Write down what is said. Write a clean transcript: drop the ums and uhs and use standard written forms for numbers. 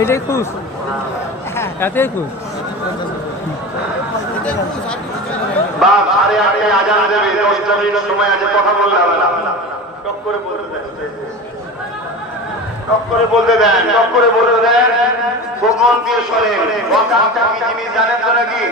এটাই খুশ, এতেই খুশ। বাপ 8:30টায় আজান দেবে, 10টা মিনিট সময় আছে, কথা বললে হবে না। টক করে বলতে দেন, টক করে বলতে দেন, টক করে বলতে দেন, গোপন দিয়ে শোনেন। ওয়াকাফটা কি জিনিস জানেন তো নাকি?